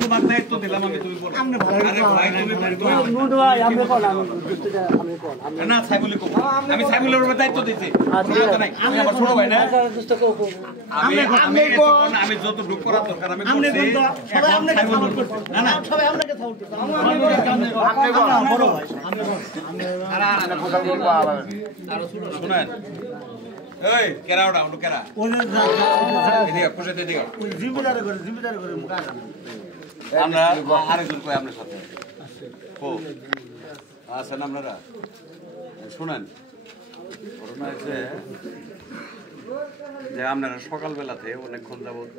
তোমার দায়িত্ব দিলাম আমি, তুমি বলো। না সাইবুলি কো আমি সাইবুলের উপর দায়িত্ব দিছি। আমি আমার ছোট ভাই না, আমি যত ঢুক করা দরকার আমি করছি। না না সবাই আপনাকে সাপোর্ট করতে বড় ভাই শুনেন। এই কেরাওটা ওটা কেরা এদিকে খুশি দিদিকে জিম্মেদারি করে মুখা আমরা আরেকজন কই আপনার সাথে ও আছেন আপনারা শুনেন। ঘটনা হচ্ছে যে আপনারা সকালবেলাতে অনেকক্ষণ যাবৎ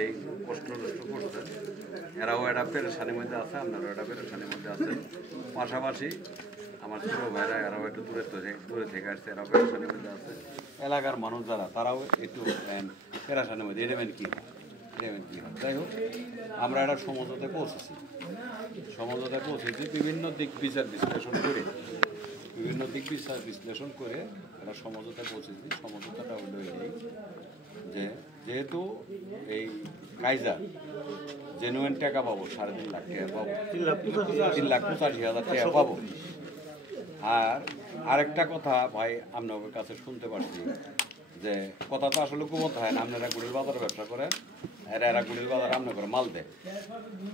এই কষ্ট করছেন, এরাও একটা পেরেশানির মধ্যে আছে, আপনারাও একটা পেরেশানির মধ্যে আছেন। পাশাপাশি আমার ছোট ভাইরা এরাও একটু দূরে থেকে আসছে, এরাও পেরেশানির মধ্যে আছে। এলাকার মানুষ যারা তারাও একটু পেরেশানির মধ্যে এডেমেন্ট কী হয়। যাই হোক আমরা একটা সমঝোতায় পৌঁছেছি, বিভিন্ন দিক বিচার বিশ্লেষণ করে একটা সমঝোতায় পৌঁছেছি। সমঝোতাটা হলো এই যে যেহেতু এই কাইজা জেনুইন টাকা পাবো 3.5 লাখ টাকা পাবো, 3,85,000 টাকা পাবো। আর আরেকটা কথা ভাই আপনাদের কাছে শুনতে পাচ্ছি যে কথা তো আসলে গোমত হয় না, আপনারা গুড়ির বাজার ব্যবসা করেন, এরা গুড়ির বাজার আপনার করে মাল দেয়,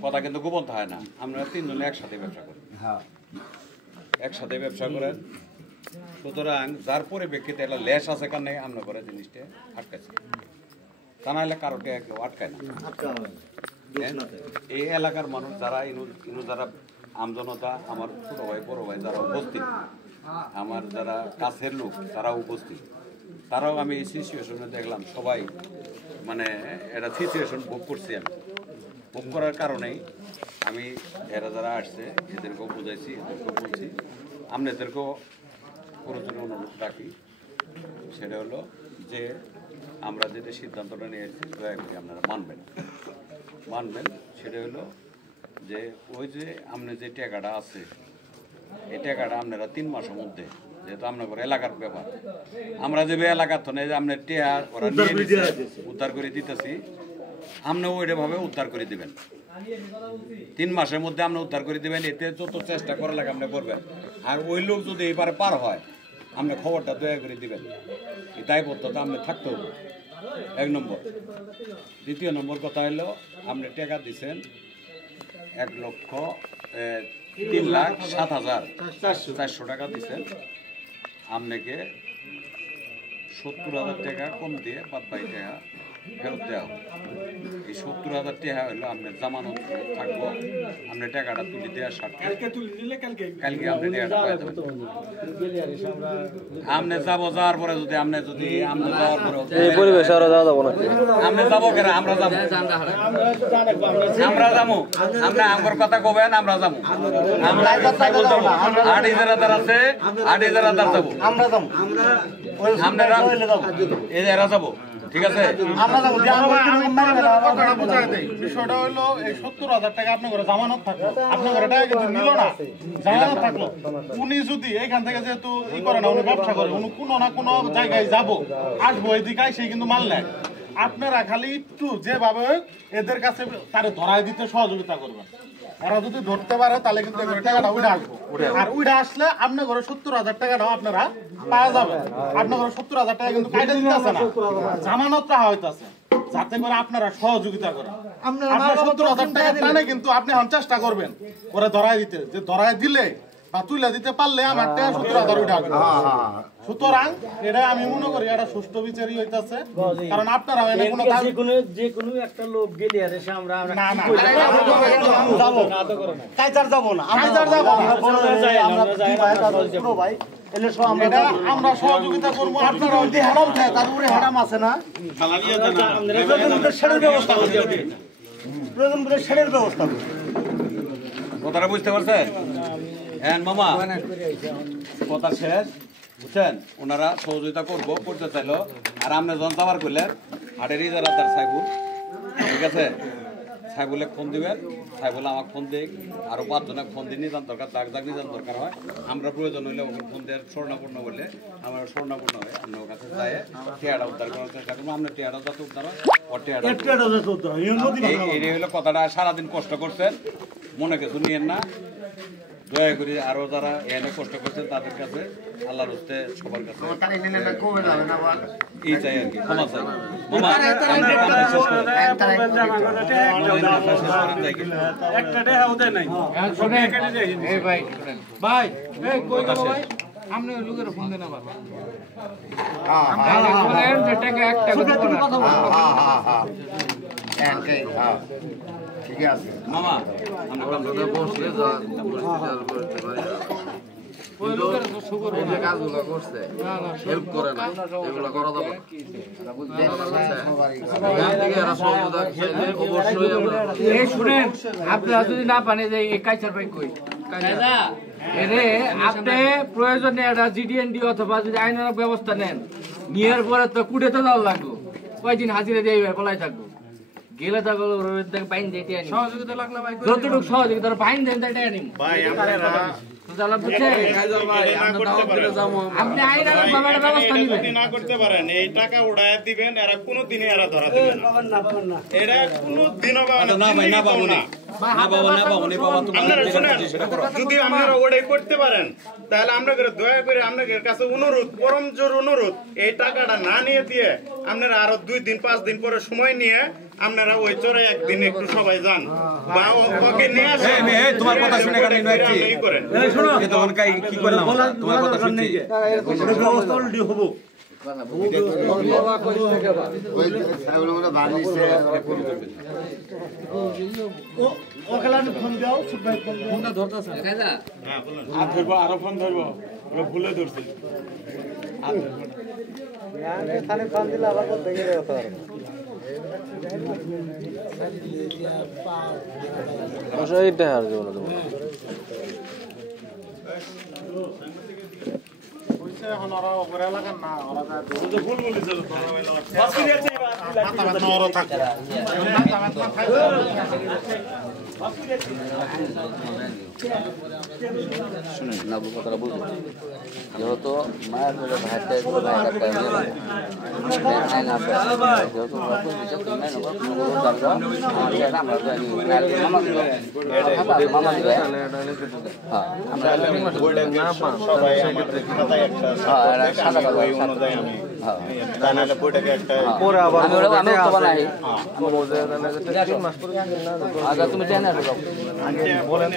কথা কিন্তু গোমত হয় না। আপনারা 3 জনে একসাথে ব্যবসা করেন, সুতরাং যার পরিপ্রেক্ষিতে এটা লেশ আছে কারণে আপনার করে জিনিসটা আটকাছে, তা নাহলে কারোকে কেউ আটকায় না। এই এলাকার মানুষ যারা যারা আমজনতা, আমার ছোট ভাই বড় ভাই যারা উপস্থিত, আমার যারা কাছের লোক তারা উপস্থিত, তারাও আমি এই সিচুয়েশনে দেখলাম সবাই মানে একটা সিচুয়েশন ভোগ করছি। আমি ভোগ করার কারণেই আমি এরা যারা আসছে এদেরকেও বুঝাইছি, এদেরকেও বলছি, আপনাদেরকেও প্রয়োজনে অনুরোধ রাখি। সেটা হলো যে আমরা যেটা সিদ্ধান্তটা নিয়ে এসেছি দয়া করে আপনারা মানবেন। সেটা হলো যে ওই যে আপনার যে টাকাটা আছে এই টাকাটা আপনারা 3 মাসের মধ্যে, যেহেতু আপনার এলাকার ব্যাপার, আমরা যে এলাকার তো নেই যে আপনার টেয়া ওরা উদ্ধার করে দিতেছি, আপনি ওইভাবে উদ্ধার করে দিবেন। 3 মাসের মধ্যে আপনি উদ্ধার করে দিবেন। এতে যত চেষ্টা করা লাগে আপনি করবেন। আর ওই লোক যদি এবারে পার হয় আপনি খবরটা দয়া করে দিবেন। এই দায়বদ্ধতা আপনি থাকতে হবে 1 নম্বর। দ্বিতীয় নম্বর কথা হলো আপনি টাকা দিচ্ছেন 1,03,07,400 টাকা দিচ্ছেন, আপনাকে 70,000 টাকা কম দিয়ে বাদ বাকি টাকা ফেরত দেওয়া হবে। এই 70,000 টাকা হলো আপনার জামানত থাকবো, আপনার টাকাটা তুলে দেওয়ার স্বার্থে কালকে আপনি টাকাটা পাই দেবেন। আপনি যাবো, যাওয়ার পরে যদি আপনি যাওয়ার পরে আপনি যাবো কেন, আমরা যাবো আপনি আমার কথা কবেন, আমরা যাবো, আমরা আড়িজারাদার আছে, আড়িজারাদার যাবো, আপনারা এরা যাবো, ঠিক আছে। বিষয়টা হলো এই 70,000 টাকা আপনার ঘরে জামানত থাকলো, আপনার ঘরে টাকা কিন্তু নিল না, জামানত থাকলো। উনি যদি এইখান থেকে যেহেতু ই করে না, উনি ব্যবসা করে, উনি কোনো না কোনো জায়গায় যাবো আসবো, এদিকে সে কিন্তু মাল নেয়। আপনারা খালি একটু যেভাবে এদের কাছে তারে ধরায় দিতে সহযোগিতা করবেন। এরা যদি ধরতে পারে তাহলে কিন্তু টাকাটা উঠে আসবো, আর উঠে আসলে আপনার ঘরে 70,000 টাকাটাও আপনারা পাওয়া যাবে। আপনার ঘরে 70,000 টাকা কিন্তু কাইটা দিতেছে না, জামানত রাখা হইতেছে, যাতে করে আপনারা সহযোগিতা করেন। আপনার 70,000 টাকা টানে কিন্তু আপনি চেষ্টা করবেন ওরা ধরায় দিতে, যে ধরায় দিলে বা তুলে দিতে পারলে আমার টাকা 70,000 উঠে আসবে। সুতরাং এটা আমি মনে করি এটা সুষ্ঠু বিচারই হইতাছে, কারণ আপনারা যে কোনো একটা লোক গেলে আর এসে আমরা আমরা সহযোগিতা করবো। আপনারা হারাম আছে না, কথাটা বুঝতে পারছেন? হ্যাঁ মামা, কথা শেষ, বুঝছেন? ওনারা সহযোগিতা করতে চাইলো, আর আপনি যখন যাবার করলেন হাটের ইজারাদার সাইবুল, ঠিক আছে, সাইবুলে ফোন দিবেন, সাইবুলে আমাকে ফোন দিই, আরও 5 জনকে ফোন দিয়ে নিজান দরকার, যাক নিজান দরকার হয়, আমরা প্রয়োজন হইলে ওকে ফোন দেওয়ার স্বর্ণাপূর্ণ বললে আমরা স্বর্ণাপূর্ণ হয়, আমরা ওর কাছে যাই টিয়াটা উদ্ধার করার চেষ্টা করবো, আমরা টিয়াটা যাতে উদ্ধার হয়, ওর টিয়াটা এই হলো কথাটা। সারাদিন কষ্ট করছেন, মনে কিছু নিয়েন না, দয়া করে আরো যারা এনে কষ্ট করছেন তাদের কাছে আল্লাহর হস্তে সবার কাছে এই চাই আর কি, ক্ষমা চাই। মামা কাজগুলো করছে হেল্প করে না, এগুলো করা যাবে শুনেন, আপনারা যদি না পানে যে এই কাইচার ভাই কই এরে আপনি প্রয়োজনে একটা জিডিএনডি অথবা যদি আইনানুগ ব্যবস্থা নেন, নিয়ার পরে তো কুড়ে তো যাওয়া লাগলো, কয়দিন হাজিরা দিয়ে পলাই থাকবো, গেলে থাকলো বাইন দিয়ে সহযোগিতা লাগলো, যতটুকু সহযোগিতা বাইন দেন তাই নিম আপনি আইনানুগ ভাবে ব্যবস্থা নিবেন না করতে পারেন, এই টাকা উড়ায় দিবেন, এরা কোনোদিনই এরা ধরা দিবেন না, এরা কোনোদিনও পাবে না। যদি আপনারা ওটাই করতে পারেন তাহলে আপনাদের দয়া করে আপনাদের কাছে অনুরোধ, পরম জোর অনুরোধ, এই টাকাটা না নিয়ে দিয়ে আপনারা আরো 2 দিন 5 দিন পরে সময় নিয়ে আপনারা ওই চরে একদিন একটু সবাই যান বা ওকে নিয়ে আসেন। তোমার কথা শুনে করেন কি করলাম, তোমার কথা শুনছি ব্যবস্থা অলরেডি হবো। আরো ফোন ধরবো, ভুলে ধরছি এখন ওরা ওপরে লাগান না, ওরা ফুল বলেছিল শুনেন না, কথাটা বুঝলেন, যেহেতু মায়ের ধরে ভাইটা তুমি জানা বলেন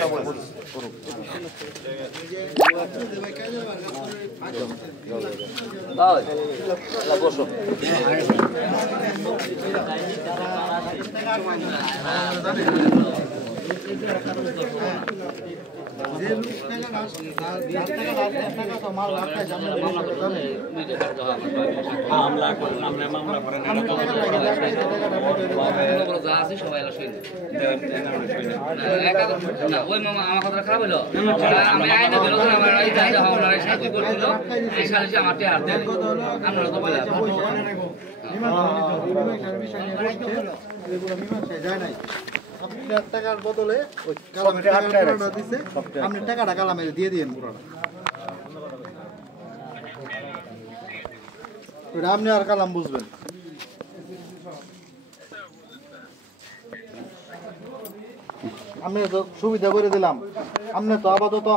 বসো ওই মামা আমার কথা খারাপ হলো, আমি আইনে বেরো আমার সাহায্য করছিল, এই সালিশে আমার হাত দেন আপনারা তো বলে টাকার বদলে আপনি টাকাটা কালামে দিয়ে দিন পুরোটা, আপনি আর কালাম বুঝবেন। আমি তো সুবিধা করে দিলাম, আপনি তো আপাতত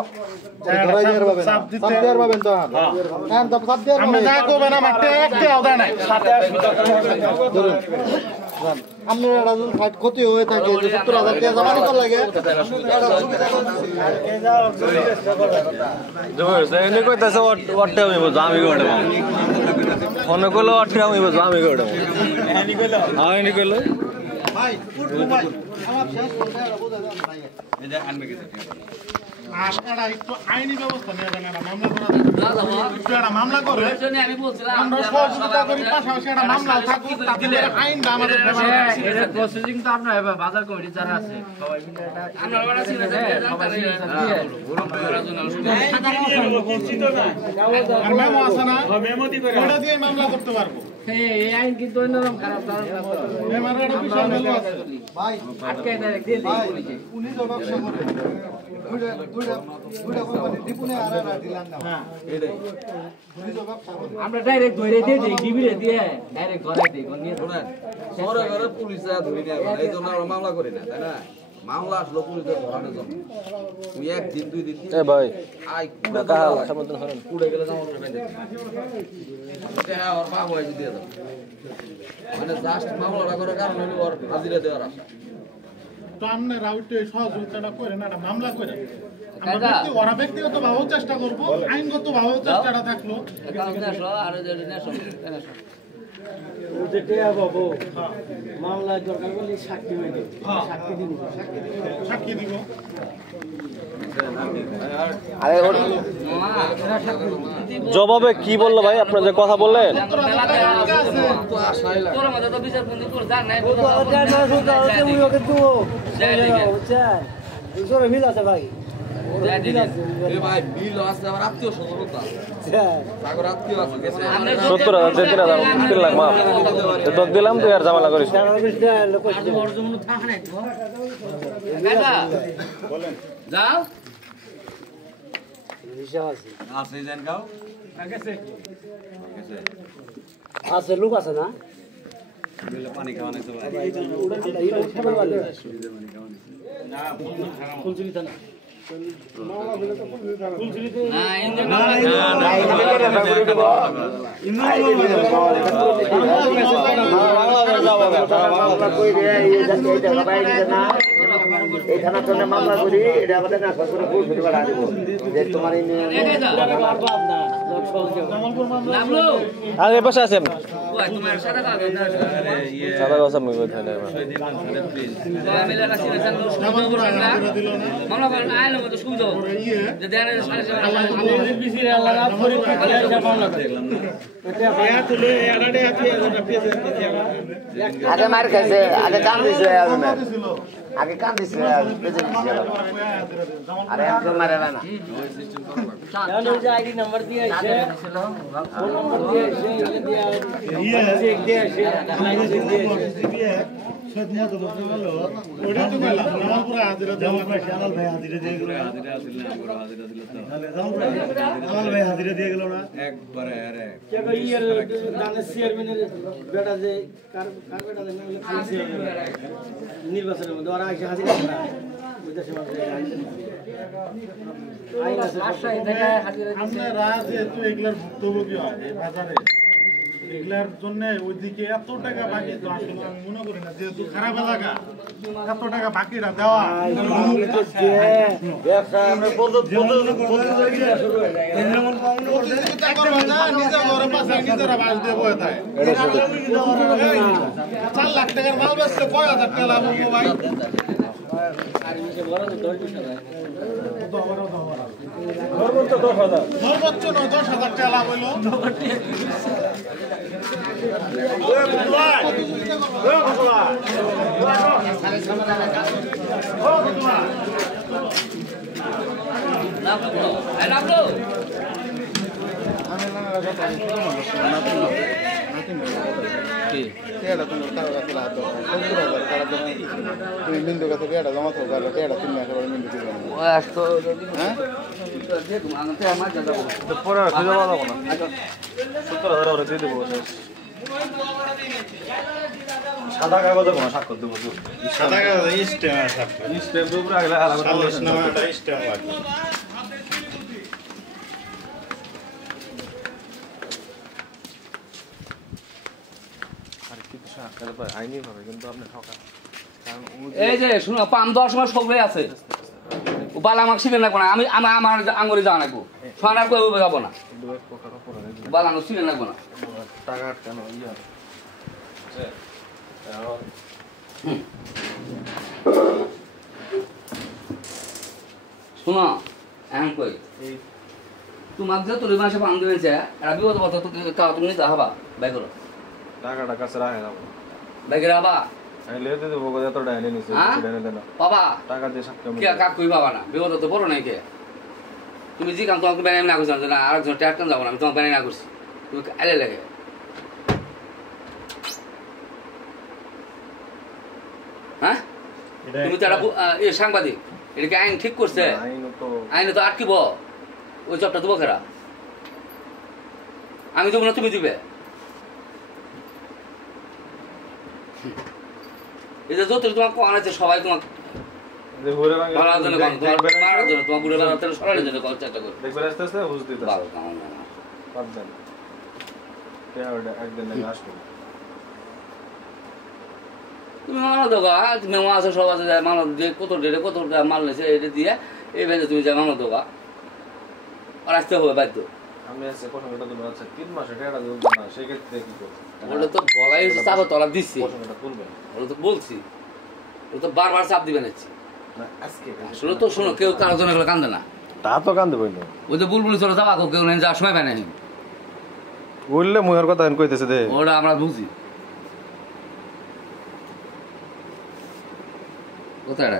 ক্ষতি হয়ে থাকে 70,000 টাকা জমা নিতে লাগে, ফোনে করলে আমি বুঝবো, আমি করে আমি করলে একটু আইনি ব্যবস্থা নিয়ে যান, মামলা করে আমরা সহযোগিতা করি, পাশাপাশি একটা মামলা থাকুক, তাহলে আইনটা আমাদের প্রসেসিং তো আপনার বাজার কমিটি যারা আছে সবাই মিলে মেমো আছে না, ওটা দিয়ে মামলা করতে পারবো। এই আইন কিন্তু অন্যরকম খারাপ এবারে একটা বিষয় ভালো আছে ভাই আটকে ডাইরেক্ট দিয়ে ভাই দিই পুলিশে উনি তো ব্যবসা করে দুইটা কোম্পানি ডিপুনে আর দিলাম না হ্যাঁ উনি তো ব্যবসা করে আমরা ডাইরেক্ট ধরে দিয়ে দিই ডিবিরে দিয়ে ডাইরেক্ট ধরাই দিই নিয়ে শহরে ঘরে পুলিশ ধরে নিয়ে আসবে এই জন্য আমরা মামলা করি না তাই না মামলা আসলো পুলিশের ধরানোর জন্য তুই একদিন 2 দিন এ ভাই আই কুড়ে গেলে জামা কাপড় বেঁধে হ্যাঁ ওর বাবু এসে দিয়ে দাও মানে জাস্ট মামলাটা করার কারণে ওর হাজিরা দেওয়ার আশা তো আপনি রাউটে সহযোগিতাটা করে না একটা মামলা করে ওরা ব্যক্তিগত ভাবেও চেষ্টা করবো আইনগত ভাবেও চেষ্টাটা থাকলো যেটা বাবু মামলায় দরকার বলে সাক্ষী হয়ে গেল সাক্ষী দিব সাক্ষী দিব জবাবে কি বললো ভাই আপনার যে কথা বললেন তোর মধ্যে তো বিচার বন্দি করে জান নাই মিল আছে ভাই এ ভাই বিল আছে আমার আত্মীয় স্বজনতা সাগর আত্মীয় আছে গেছে 70,000 3 লাখ মাপ তো দিলাম তুই আর ঝামেলা করিস যাও আছে জান গাও আছে লোক আছে না পানি খাওয়ানো তো না ইন্দে মামলা করি এটা আমাদের না করে যে তোমার নামলো আর এ পাশে আছেন ওই তোমার সাদা কাগজ না সাদা কথা আমি কইতে না মিলে না ছিল জানো মামলা করে আইলো তো সুবিধা যে দেয়ারে সাড়ে বিসিরে আল্লাহ পরীক্ষা মামলা করে আগে মার খাইছে আগে কান দিছে আগে কান দিছে আরে একজন মারে না আইডি নাম্বার দিয়ে আসে ফোন নাম্বার দিয়ে আসে চেক দিয়ে আসে চেক দিয়ে আসে নির্বাচনের মধ্যে ওরা এসে হাজির করে না ওই দেশের আপনারা যেহেতু এগুলার ভুক্তভোগী হয় এই বাজারে এগুলার জন্য ওইদিকে এত টাকা বাকি তো আসলে আমি মনে করি না যেহেতু খারাপ এলাকা এত টাকা বাকিরা দেওয়া প্রতিযোগিতা করবে না নিজে ঘরে পাশে নিজেরা বাস দিয়ে বয়ে থাকে 4 লাখ টাকার মাল বেচতে 5,000 টাকা লাভ হবো ভাই সর্বোচ্চ 10,000 টাকা লাভ হইলো নামলো তুমি বিন্দু কাছে এটা জমা থাকো আর এটা তুমি একেবারে বিন্দু দিবে পরে খুঁজে পাওয়া যাবো না 70,000 ওরা দিয়ে দেবো সাদা কাগজে কোনো স্বাক্ষর দেবো সাদা কাগজে স্টেপ উপরে আগলে আলাদা আইনি ভাবে কিন্তু আপনি ঠকা এই যে শুনো 5-10 মাস সবরে আছে বালা আমাকে ছিলেন না আমি আমার আঙ্গুরে যাওয়া নাকবো সোনার কই যাবো না বালা আমাকে ছিলেন না টাকা কেন ইয়া শুনো এখন কই তোমাকে যে তোর মাসে পান দেবেন এরা বিপদ কথা তুমি নিতে হবা বাই করো টাকাটা কাছে রাখে যাবো বাই করে হবা আমি লেতে দেবো এত ডাইনে নিছে ডাইনে দেন বাবা টাকা দিয়ে সাক্ষর কে কাক কই বাবা না বিপদ তো বড় নাই কে তুমি যে কাম তোমাকে বানাই না করছো না আরেকজন ট্যাক্টন যাবো না আমি তোমাকে বানাই না করছি তুমি আইলে লাগে তুমি তো একটা সাংবাদিক, এটা কি আইন ঠিক করছে? আইনে তো আটকিব, ওই জবটা দেবো কেরা? আমি দেবো না, তুমি দিবে? এই যে যত তোমার কোন আছে সবাই তোমার মারার জন্য, তোমার বুড়ো লাগাতে সরানোর জন্য চেষ্টা করে দেখবেন আস্তে আস্তে বুঝ দিতে ভালো কেমন না পারবেন একদিন লাগে আসবে। তুমি মানো দোকা, তুমি আছে সব আছে মানো দিয়ে কত ডেটে কত মাল নিয়েছে এটা দিয়ে এই ভেজে তুমি যা মানো দোকা আর আসতে হবে বাধ্য। আমি আজকে প্রসঙ্গটা দেবো, আচ্ছা 3 মাসে টাকাটা দেবো না, সেক্ষেত্রে কি করবো? ওটা তো বলাই হচ্ছে চাপা তলা দিচ্ছি, প্রসঙ্গটা করবেন ওটা তো বলছি, ওটা তো বারবার চাপ দিবেন না আজকে আসলে তো শোনো, কেউ কারোর জন্য কান্দে না, তা তো কান্দে বই না, ওই যে বুলবুলি চলে যাবা কেউ নেই, যাওয়ার সময় পায় না, বললে মুহের কথা কইতেছে দে, ওটা আমরা বুঝি কোথায়